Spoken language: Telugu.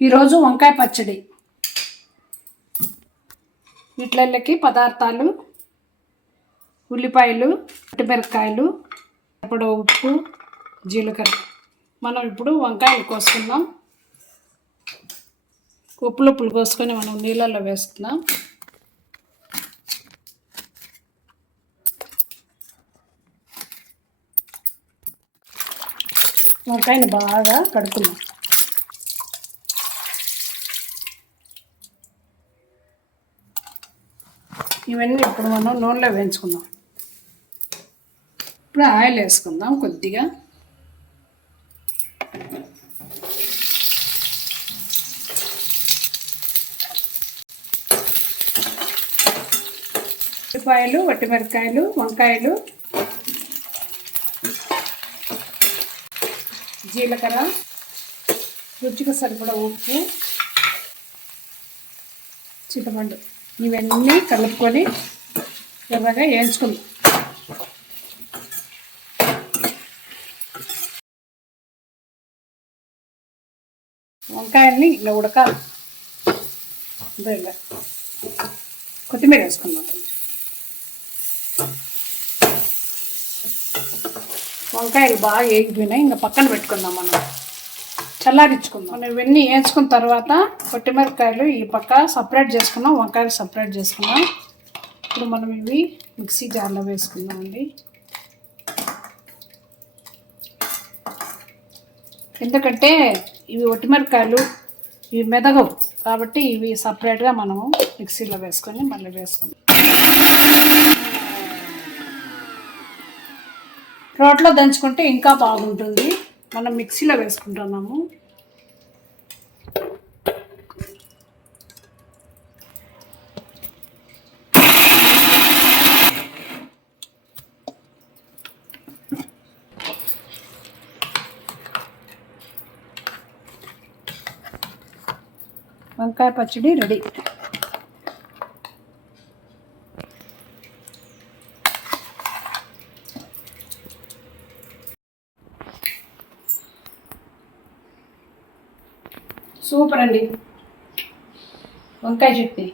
ఈరోజు వంకాయ పచ్చడి. వీటిలకి పదార్థాలు ఉల్లిపాయలు పచ్చిమిరపకాయలు ఇప్పుడు ఉప్పు జీలకర్ర. మనం ఇప్పుడు వంకాయలు కోసుకుందాం. ఉప్పులు ఉప్పులు కోసుకొని మనం నీళ్ళల్లో వేసుకుందాం. వంకాయని బాగా కడుతున్నాం ఇవన్నీ ఇప్పుడు మనం నూనెలో వేయించుకుందాం. ఇప్పుడు ఆయిల్ వేసుకుందాం కొద్దిగా. ఉల్లిపాయలు వట్టిమిరకాయలు వంకాయలు జీలకర్ర రుచికి సరిపడ ఉప్పు చింతపండు. ఇవన్నీ కలుపుకొని ఎర్రగా వేయించుకుందాం. వంకాయల్ని ఇలా ఉడకాలి. ఇలా కొత్తిమీర వేసుకుందాం. వంకాయలు బాగా వేగిపోయినాయి. ఇంకా పక్కన పెట్టుకుందాం మనం. చల్లారించుకుందాం. మనం ఇవన్నీ వేయించుకున్న తర్వాత కొట్టిమిరకాయలు ఈ పక్క సపరేట్ చేసుకున్నాం వంకాయలు సపరేట్ చేసుకున్నాం. ఇప్పుడు మనం ఇవి మిక్సీ జార్లో వేసుకుందామండి ఎందుకంటే ఇవి ఒట్టిమిరపకాయలు ఇవి మెదగవు కాబట్టి ఇవి సపరేట్గా మనము మిక్సీలో వేసుకొని మళ్ళీ వేసుకుందాం. రోట్లో దంచుకుంటే ఇంకా బాగుంటుంది. మనం మిక్సీలో వేసుకుంటున్నాము. వంకాయ పచ్చడి రెడీ. సూపర్ అండి. వంకాయ చట్నీ.